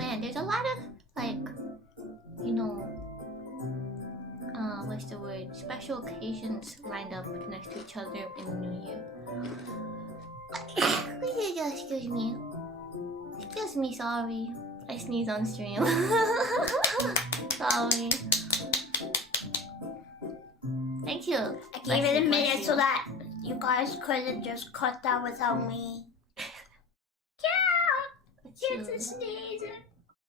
Man, there's a lot of like, you know, what's the word? Special occasions lined up next to each other in the new year. Excuse me. Excuse me, sorry. I sneezed on stream. Sorry. Thank you. I gave it a minute so that you guys couldn't just cut down without me. Yeah! Here's a sneeze.